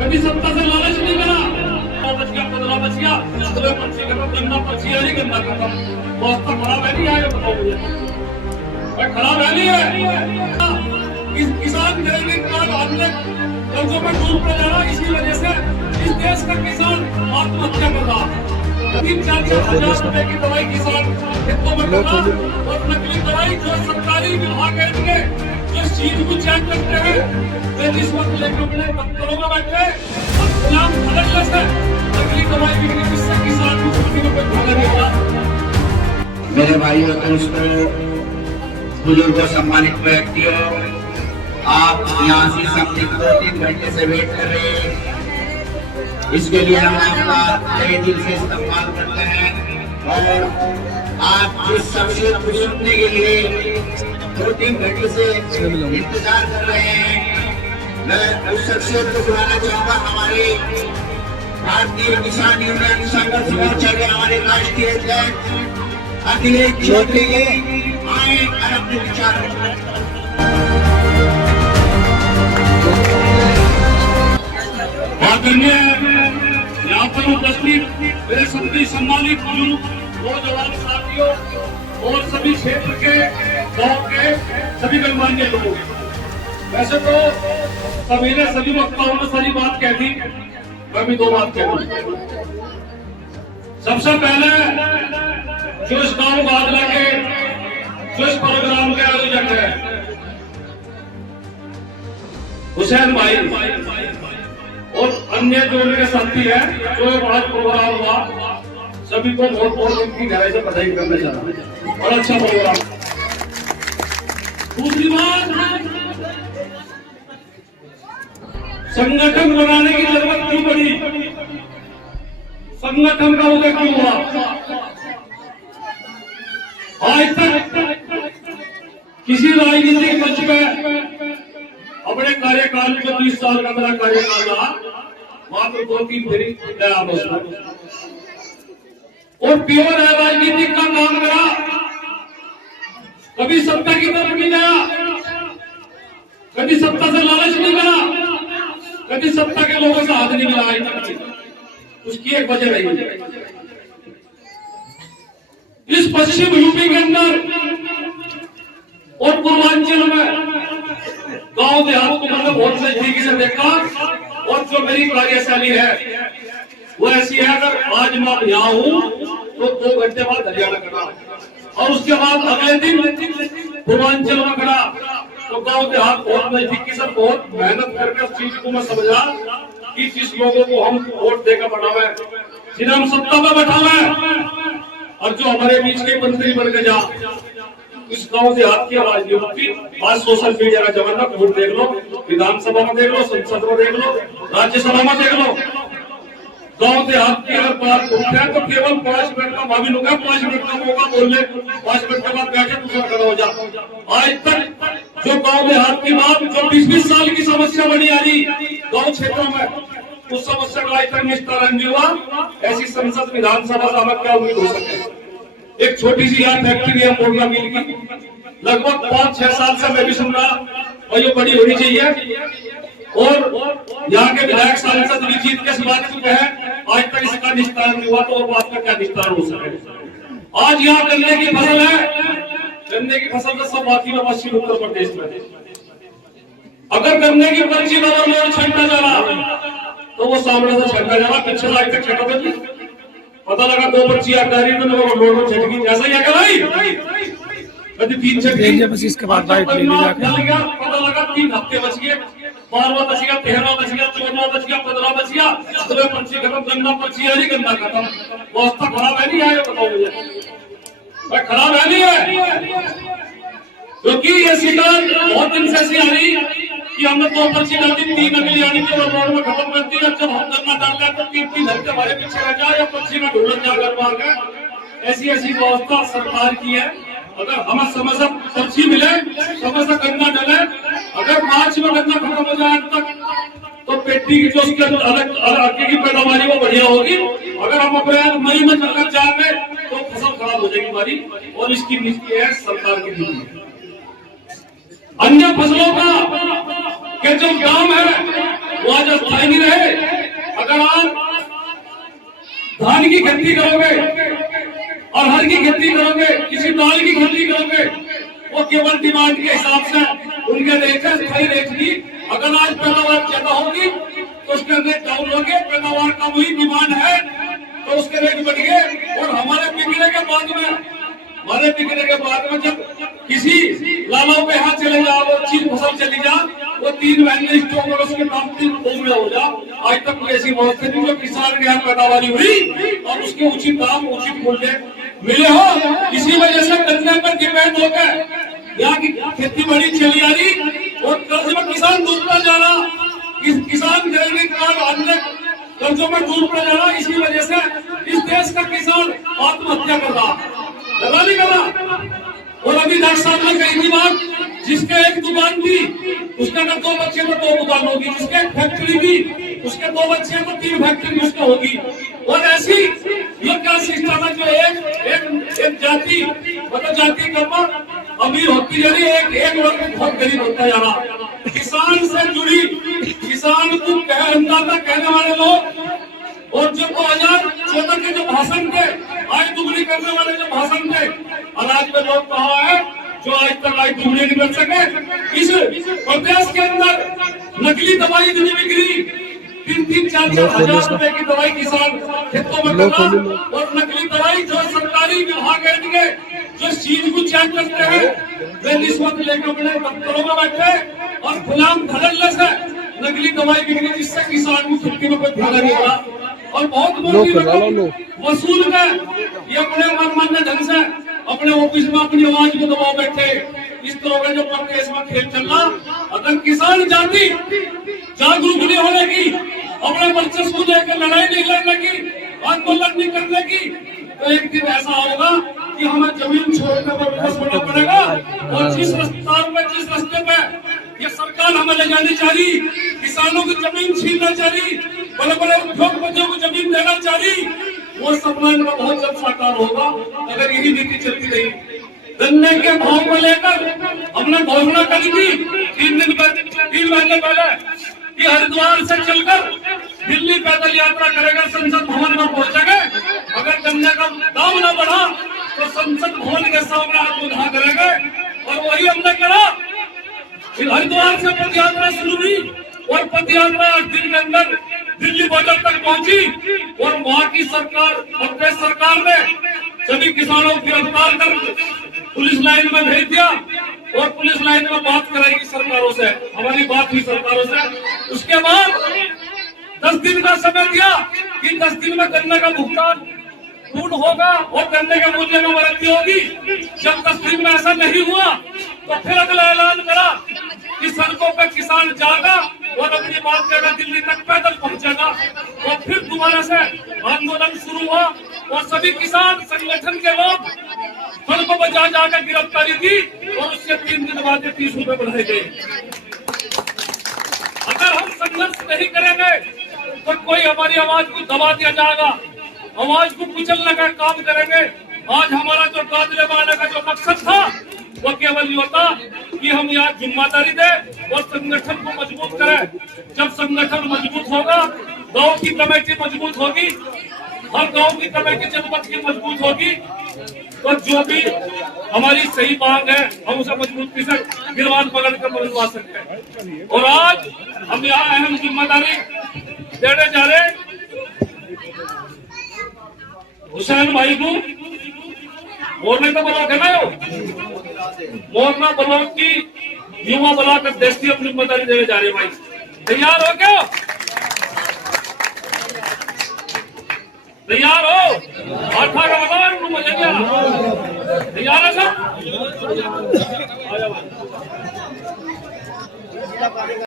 कभी सत्ता से लालच नहीं करा। 15 बच गया, अगले पर्ची खत्म, गन्ना पर्ची है नहीं, गन्ना खत्म। व्यवस्था खराब है नहीं आया, बताओ मुझे खराब है नहीं है। किसान क्रेडिट कार्ड हमने कर्जों में डूब कर जा रहा, इसी वजह से इस देश का किसान आत्महत्या कर रहा। 3-4 हजार रुपए की दवाई किसान खेतों में कर रहा, और नकली दवाई जो सरकारी विभाग है इनके जो चीज को चेक करते हैं, वे इस वक्त लेकर अपने दफ्तरों में बैठे और गुलाम खड़े से नकली दवाई बिक्री, जिससे किसान को जमीनों पर भागा नहीं रहा। मेरे भाइयों दोस्तों, बुजुर्गों, सम्मानित व्यक्तियों, आप यहाँ से सबसे 2-3 घंटे से वेट कर रहे हैं। इसके लिए हम आपका तहे दिल से इस्तेमाल करते हैं और आप जिस शख्सियत को सुनने के लिए 2-3 घंटे से इंतजार कर रहे हैं, मैं उस शख्सियत को बुलाना चाहूँगा। हमारे भारतीय किसान यूनियन संघर्ष मोर्चा के हमारे राष्ट्रीय अध्यक्ष अखिलेश चौधरी आए और अपने विचार आदरणीय यहाँ पर उपस्थित मेरे सभी सम्मानित नौजवान साथियों और सभी क्षेत्र के गांव के सभी गणमान्य लोगों, वैसे तो सभी ने सभी वक्ताओं ने सारी बात कह दी, मैं भी 2 बात कह दूं। सबसे पहले जो इस गांव बादला के जो इस प्रोग्राम के आयोजक है हुसैन भाई और अन्य जो उनके साथी है, जो आज प्रोग्राम हुआ, सभी को बहुत बहुत उनकी गहराई से बधाई करना चाहता, और अच्छा प्रोग्राम। दूसरी बात, संगठन बनाने की जरूरत क्यों पड़ी, संगठन का उदय क्यों हुआ। आज तक किसी राजनीतिक मंच में अपने कार्यकाल में 20 साल का मेरा कार्यकाल रहा, मात्र 2-3 फेरी और प्योर है राजनीतिक का काम करा, कभी सत्ता की तरफ नहीं गया, कभी सत्ता से लालच नहीं करा, कभी सत्ता के लोगों से हाथ नहीं मिला। उसकी एक वजह रही, इस पश्चिम यूपी के अंदर और पूर्वांचल में गांव देहात को मैंने बहुत नजदीकी से देखा, और जो मेरी कार्यशैली है वो ऐसी है, अगर आज मैं यहाँ हूँ तो 2 घंटे बाद हरियाणा खड़ा, और उसके बाद अगले दिन पूर्वांचल में खड़ा, तो गांव देहात बहुत नजदीकी से बहुत मेहनत करके उस चीज को मैं समझा कि जिस लोगों को हम वोट देकर बढ़ावे, जिन्हें हम सत्ता में बैठावे, और जो हमारे बीच के मंत्री बन के जा, इस गांव देहात की आवाज नहीं होती। आज सोशल मीडिया का जमाना, वोट देख लो, विधानसभा में देख लो, संसद में देख लो, राज्यसभा में देख लो, गांव देहात की अगर बात उठते हैं तो केवल 5 मिनट का भाभी लोग 5 मिनट का मौका बोलने, 5 मिनट के बाद बैठे दूसरा खड़ा हो जा। आज तक जो गांव देहात की बात जो 20-20 साल की समस्या बनी आ रही गांव क्षेत्रों में, उस समस्या का आज तक निस्तारण नहीं हुआ। ऐसी संसद विधानसभा से हमें क्या उम्मीद हो सके। एक छोटी सी यहाँ फैक्ट्री है मोरला मिल की, लगभग 5-6 साल से मैं भी सुन रहा, और ये बड़ी होनी चाहिए, और यहाँ के विधायक सांसद जीत के बात है, आज तक इसका निस्तारण नहीं हुआ, तो और बात का क्या निस्तारण हो सके। आज यहाँ गन्ने की फसल है, गन्ने की फसल का सब बाकी में पश्चिम उत्तर प्रदेश में, अगर गन्ने की पर्ची नंबर छंटा जा रहा तो वो सामने से छंटा जा रहा, पीछे आज तक छठा बजी, पता लगा 2 पर्ची आकारी तो लोगों छटकी, ऐसा ही है भाई, कभी 3 छटकी, बस इसके बाद लाइट ले गया, पता लगा 3 हफ्ते बच गए, 12वां बच गया, 13वां बच गया, 14वां बच गया, 15वां बच गया, अगले पर्ची खत्म, गन्ना पर्ची है नहीं, गन्ना खत्म। व्यवस्था खराब है नहीं आया, बताओ मुझे खराब है नहीं है, क्योंकि ये शिकायत बहुत दिन से ऐसी आ रही कि हमने 2 पर्ची डाली, 3 अगली आनी थी और रोड में खत्म कर दी, और जब हम गन्ना डाल रहे तो 3-3 घंटे हमारे पीछे रह जाए या पर्ची में ढूंढ जा कर मार गए। ऐसी व्यवस्था सरकार की है। अगर हमें समय से पर्ची मिले, समय से गन्ना डले, अगर मार्च में गन्ना खत्म हो जाए तक, तो पेटी की जो उसके अलग आगे की पैदावारी वो बढ़िया होगी। अगर हम अप्रैल मई में चलकर जाएंगे तो फसल खराब हो जाएगी हमारी, और इसकी नीति है सरकार की नीति। अन्य फसलों का के जो दाम है वो आज स्थायी नहीं रहे, धान की खेती करोगे, अरहर की खेती करोगे, किसी दाल की खेती करोगे, वो केवल डिमांड के हिसाब से उनके रेट है, स्थायी रेट की। अगर आज पैदावार ज्यादा होगी तो उसके रेट डाउन होंगे, पैदावार कम हुई, डिमांड है तो उसके रेट बढ़ गए। और हमारे बिकने के बाद में जब किसी लालाओं के यहाँ चले जाओ, वो चीज फसल चली जा, वो 3 महीने स्टॉक और उसके दाम 3 में हो जा। आज तक कोई ऐसी मौत नहीं जो किसान के यहाँ पैदावारी हुई और उसके उचित दाम, उचित मूल्य मिले हो। इसी वजह से गन्ने पर डिपेंड होकर यहाँ की खेती बड़ी चली आ रही और कर्ज में किसान डूबता जा रहा, किसान क्रेडिट कार्ड अन्य कर्जों में डूबता जा रहा। इसी वजह से इस देश का किसान आत्महत्या कर रहा, लगा नहीं कर रहा। और अभी डॉक्टर साहब ने कही थी बात, जिसके एक दुकान थी उसका अगर 2 बच्चे तो 2 दुकान होगी, जिसके एक फैक्ट्री थी उसके 2 बच्चे तो 3 फैक्ट्री उसका होगी। और ऐसी ये क्या सिस्टम है जो एक जाति मतलब जाति कर्म अमीर होती जा रही है, एक वर्ग बहुत गरीब होता जा रहा। किसान से जुड़ी, किसान को अंदाजा कहने वाले लोग और जो 2014 के जो भाषण थे, आज दुगनी करने वाले जो भाषण थे, अनाज में लोग कहा है जो आज तक आज दुगनी नहीं कर सके। इस प्रदेश के अंदर नकली दवाई इतनी बिक्री, 3-4 हजार रुपए की दवाई किसान खेतों में कर रहा। और नकली दवाई जो सरकारी विभाग है इनके जो चीज को चेक करते हैं, वे रिश्वत लेकर अपने दफ्तरों में बैठे और गुलाम धड़ल्ले से नकली दवाई बिक्री, जिससे किसान को खेती में कोई फायदा नहीं होगा। और बहुत मोटी रकम वसूल कर ये अपने मनमान्य ढंग से अपने ऑफिस में अपनी आवाज को दबाव बैठे। इस तरह का जो प्रदेश में खेल चल रहा, अगर किसान जाति जागरूक नहीं होने की, अपने वर्चस्व लेकर लड़ाई नहीं लड़ने की, आंदोलन नहीं करने की, तो एक दिन ऐसा होगा कि हमें जमीन छोड़ने पर विवश होना पड़ेगा। और जिस रफ्तार में, जिस रास्ते पे ये सरकार हमें ले जानी चाहिए, किसानों की जमीन छीनना चाहिए, बड़े बड़े उद्योगपतियों को जमीन देना चाहिए, वो सपना इनका बहुत जल्द साकार होगा अगर यही नीति चलती रही। गन्ने के भाव को लेकर हमने घोषणा करी थी 3 महीने पहले कि हरिद्वार से चलकर दिल्ली पैदल यात्रा करेगा, संसद भवन में पहुंचेंगे। अगर गन्ने का दाम न बढ़ा तो संसद भवन के सामने आत्मदाह करेंगे। और वही हमने करा। हरिद्वार से पद यात्रा शुरू हुई और पद यात्रा 8 दिन के अंदर दिल्ली बॉर्डर तक पहुंची और वहां की सरकार, प्रदेश सरकार ने सभी किसानों को गिरफ्तार कर पुलिस लाइन में भेज दिया और पुलिस लाइन में बात कराएगी सरकारों से। हमारी बात हुई सरकारों से। उसके बाद 10 दिन का समय दिया कि 10 दिन में गन्ने का भुगतान पूर्ण होगा और गन्ने के मूल्य में वृद्धि होगी। जब 10 दिन में ऐसा नहीं हुआ तो फिर अगला ऐलान करा कि सड़कों पर किसान जाएगा और अपनी बात कहकर दिल्ली तक पैदल पहुंचेगा। और फिर दोबारा से आंदोलन शुरू हुआ और सभी किसान संगठन के लोग सड़कों पर जाकर गिरफ्तारी दी और उसके 3 दिन बाद 30 रुपए बढ़ाए गए। अगर हम संघर्ष नहीं करेंगे तो कोई हमारी आवाज को दबा दिया जाएगा, आवाज को कुचलने का काम करेंगे। आज हमारा जो काबिल बनाने का जो मकसद था वो केवल ये होता कि हम यहाँ जिम्मेदारी दे और संगठन को मजबूत करें। जब संगठन मजबूत होगा, गांव की कमेटी मजबूत होगी, हर गांव की कमेटी जनपद की मजबूत होगी, तो जो भी हमारी सही मांग है हम उसे मजबूती से गिरवान पकड़ कर मनवा सकते हैं। और आज हम यहाँ अहम जिम्मेदारी देने जा रहे हुसैन भाई को। मोरने का ब्लॉक है ना, मोरना ब्लॉक की युवा ब्लॉक अध्यक्ष की अपनी जिम्मेदारी देने जा रहे भाई। तैयार हो क्या? तैयार हो? 18 का बताओ, मुझे क्या तैयार है सब?